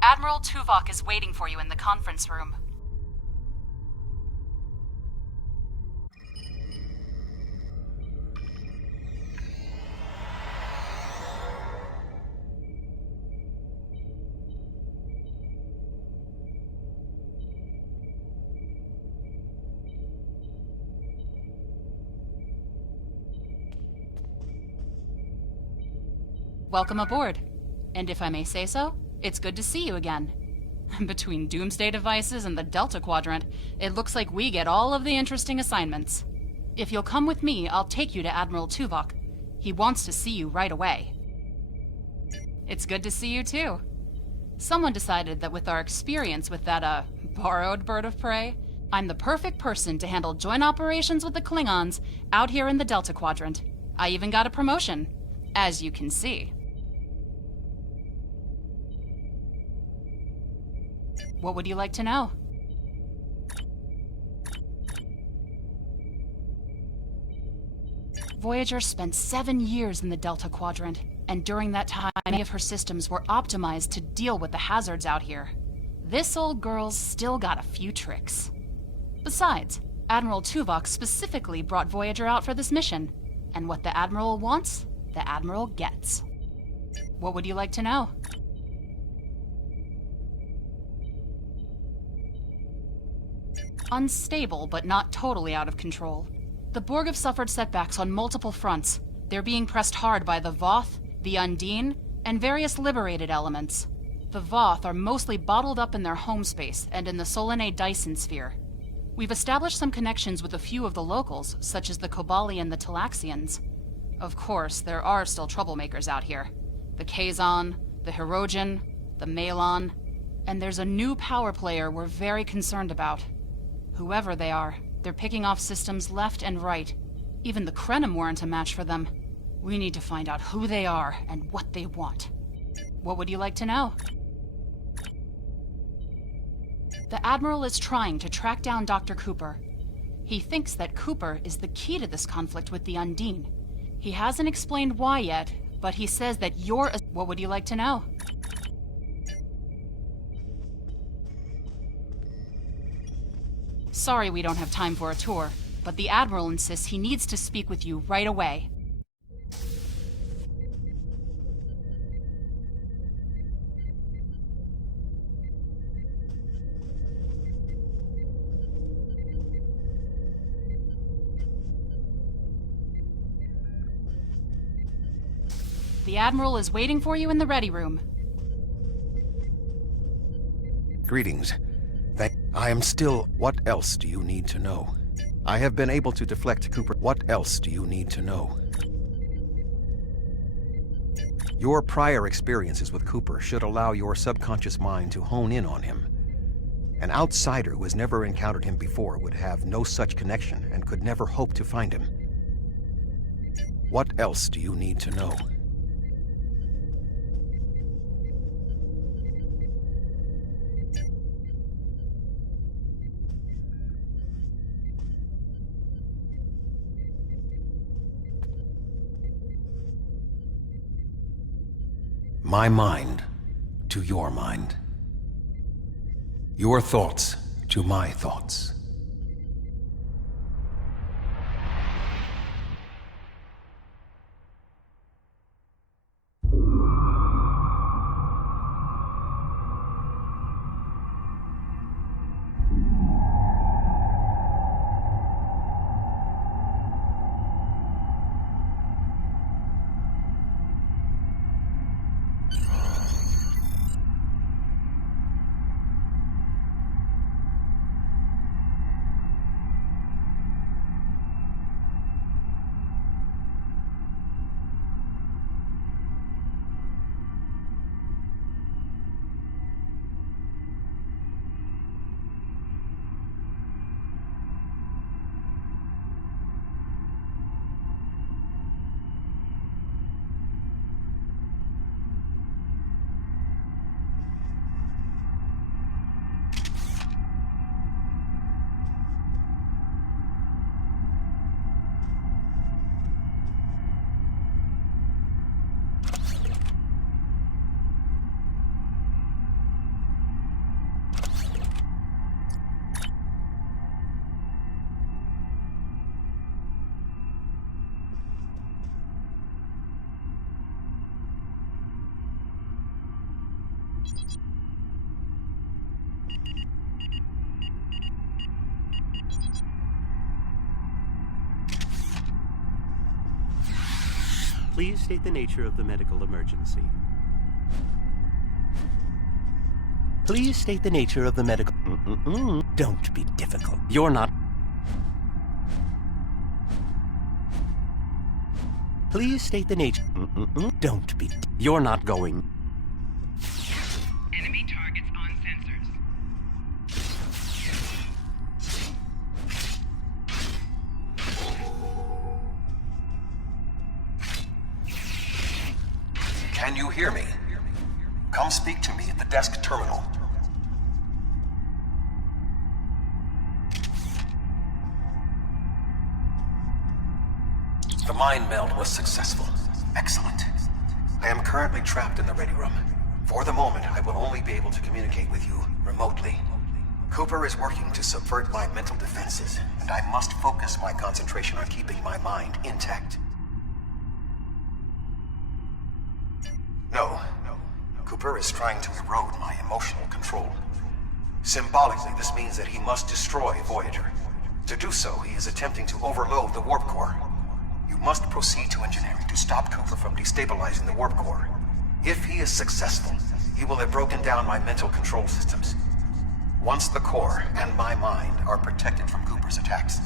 Admiral Tuvok is waiting for you in the conference room. Welcome aboard. And if I may say so, it's good to see you again. Between doomsday devices and the Delta Quadrant, it looks like we get all of the interesting assignments. If you'll come with me, I'll take you to Admiral Tuvok. He wants to see you right away. It's good to see you too. Someone decided that with our experience with that, borrowed bird of prey, I'm the perfect person to handle joint operations with the Klingons out here in the Delta Quadrant. I even got a promotion, as you can see. What would you like to know? Voyager spent 7 years in the Delta Quadrant, and during that time, many of her systems were optimized to deal with the hazards out here. This old girl's still got a few tricks. Besides, Admiral Tuvok specifically brought Voyager out for this mission, and what the Admiral wants, the Admiral gets. What would you like to know? Unstable, but not totally out of control. The Borg have suffered setbacks on multiple fronts. They're being pressed hard by the Voth, the Undine, and various liberated elements. The Voth are mostly bottled up in their home space and in the Solanae Dyson sphere. We've established some connections with a few of the locals, such as the Kobali and the Talaxians. Of course, there are still troublemakers out here. The Kazon, the Hirogen, the Malon, and there's a new power player we're very concerned about. Whoever they are, they're picking off systems left and right. Even the Krenim weren't a match for them. We need to find out who they are and what they want. What would you like to know? The Admiral is trying to track down Dr. Cooper. He thinks that Cooper is the key to this conflict with the Undine. He hasn't explained why yet, but he says that you're a... What would you like to know? Sorry we don't have time for a tour, but the Admiral insists he needs to speak with you right away. The Admiral is waiting for you in the ready room. Greetings. I am still... What else do you need to know? I have been able to deflect Cooper. What else do you need to know? Your prior experiences with Cooper should allow your subconscious mind to hone in on him. An outsider who has never encountered him before would have no such connection and could never hope to find him. What else do you need to know? My mind to your mind. Your thoughts to my thoughts. Please state the nature of the medical emergency. Please state the nature of the medical... Don't be difficult. You're not... Please state the nature... Don't be... You're not going... Enemy targets on sensors. Can you hear me? Come speak to me at the desk terminal. The mind meld was successful. Excellent. I am currently trapped in the ready room. For the moment, I will only be able to communicate with you remotely. Cooper is working to subvert my mental defenses, and I must focus my concentration on keeping my mind intact. No. Cooper is trying to erode my emotional control. Symbolically, this means that he must destroy Voyager. To do so, he is attempting to overload the warp core. You must proceed to engineering to stop Cooper from destabilizing the warp core. If he is successful, he will have broken down my mental control systems. Once the core and my mind are protected from Cooper's attacks,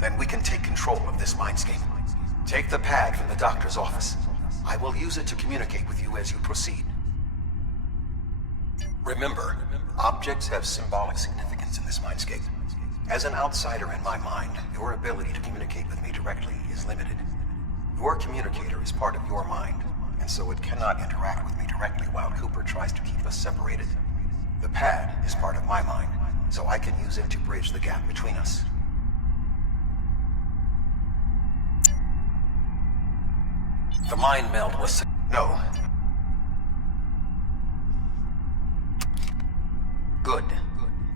then we can take control of this mindscape. Take the pad from the doctor's office. I will use it to communicate with you as you proceed. Remember, objects have symbolic significance in this mindscape. As an outsider in my mind, your ability to communicate with me directly is limited. Your communicator is part of your mind, and so it cannot interact with me directly while Cooper tries to keep us separated. The pad is part of my mind, so I can use it to bridge the gap between us. The mind meld was... No. Good.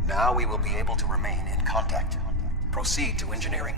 Now we will be able to remain in contact. Proceed to engineering.